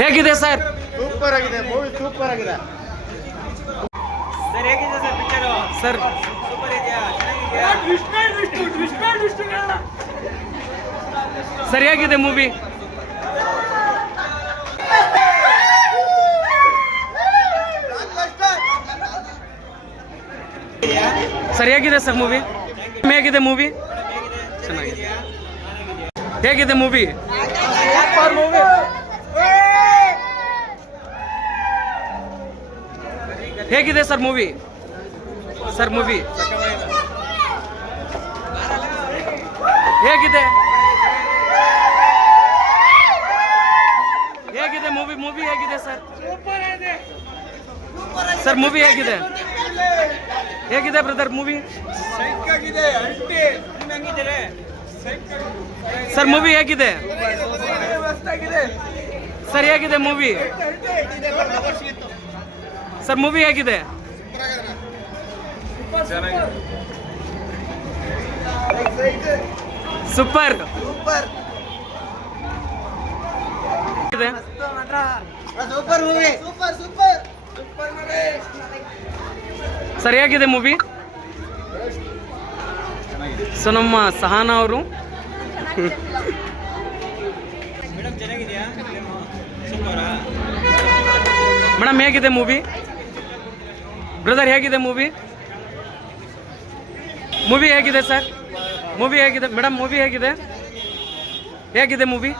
ಹೇಗಿದೆ sir? Super ಆಗಿದೆ movie, super ಆಗಿದೆ ಸರ್. ಹೇಗಿದೆ ಸರ್ ಪಿಕ್ಚರು? ಸರ್ ಸೂಪರ್ ಇದೆಯಾ? ಚೆನ್ನಾಗಿದೆಯಾ? ಸರ್ ಹೇಗಿದೆ ಮೂವಿ? ಸರ್ ಹೇಗಿದೆ ಸರ್ ಮೂವಿ? ಹೇಗಿದೆ ಮೂವಿ? ಚೆನ್ನಾಗಿದೆ. ಹೇಗಿದೆ ಮೂವಿ? ಹೇಗಿದೆ ಸರ್ ಮೂವಿ? ಸರ್ ಮೂವಿ ಹೇಗಿದೆ? ಹೇಗಿದೆ ಮೂವಿ? ಮೂವಿ ಹೇಗಿದೆ ಸರ್? ಸರ್ ಮೂವಿ ಹೇಗಿದೆ? ಹೇಗಿದೆ ಬ್ರದರ್ ಮೂವಿ? ಸರ್ ಮೂವಿ ಹೇಗಿದೆ? ಸರ್ ಹೇಗಿದೆ ಮೂವಿ? ಸರ್ ಮೂವಿ ಹೇಗಿದೆ? Super. Super movie, super super. Sir ಹೇಗಿದೆ ಮೂವಿ? ಸೊ ನಮ್ಮ ಸಹನಾ ಅವರು ಮೇಡಮ್ ಚೆನ್ನಾಗಿದೆಯಾ? ಸೂಪರಾ? ಮೇಡಮ್ ಹೇಗಿದೆ ಮೂವಿ? ಬ್ರದರ್ ಹೇಗಿದೆ ಮೂವಿ? ಮೂವಿ ಹೇಗಿದೆ ಸರ್? ಮೂವಿ ಹೇಗಿದೆ ಮೇಡಮ್? ಮೂವಿ ಹೇಗಿದೆ? ಹೇಗಿದೆ ಮೂವಿ?